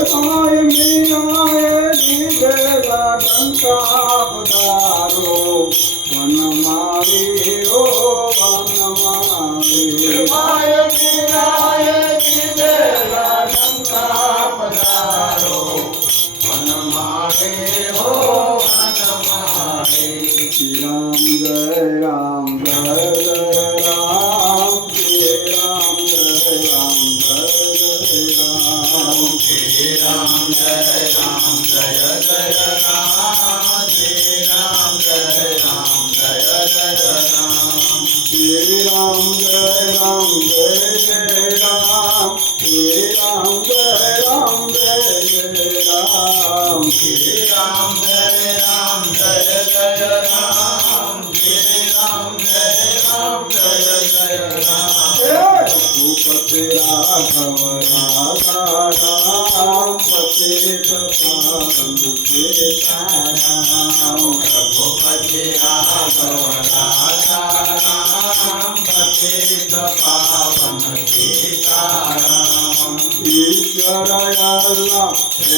Shivaya Maya Didela Danta Ram जय राम जय जय राम श्री राम जय राम जय जय राम श्री राम जय राम जय जय राम श्री राम जय राम जय जय राम श्री राम जय राम जय जय राम श्री राम जय राम जय जय राम श्री राम जय राम जय जय राम श्री राम जय राम जय जय राम रघुपति राघव राजा राम पतित पावन सीताराम रघुपति राघव राजा राम पतित पावन सीताराम ईश्वर अल्लाह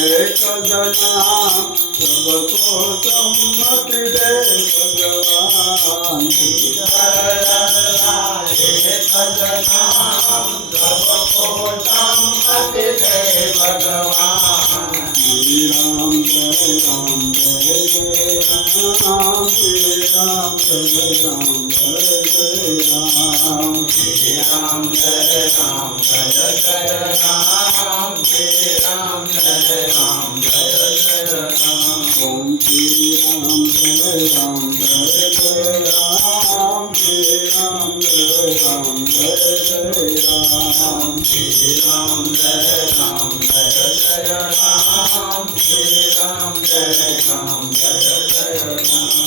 एक जना सबको सम्मति दे भगवान श्री राम जय राम जय जय राम श्री राम जय राम जय जय राम श्री राम जय राम जय जय राम श्री राम जय राम जय जय राम ओम श्री राम जय राम जय जय राम श्री राम जय राम जय जय राम श्री राम जय राम जय जय राम श्री राम जय राम जय जय राम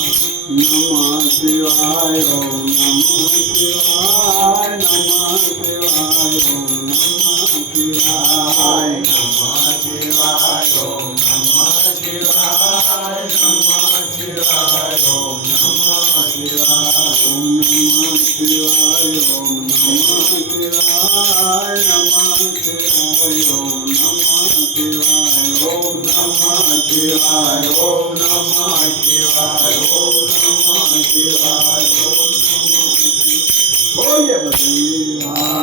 नमः शिवाय ओम नमः शिवाय नमः शिवाय ओम नमः शिवाय नमः शिवाय ओम नमः शिवाय नमः शिवाय ओम नमः शिवाय ओम नमः शिवाय ओम नमः शिवाय नमः शिवाय ओम नमः शिवाय ओम नमः शिवाय ओम नमः शिवाय ओम नमः शिवाय ओम नमः शिवाय बोलिए बद्रीनाथ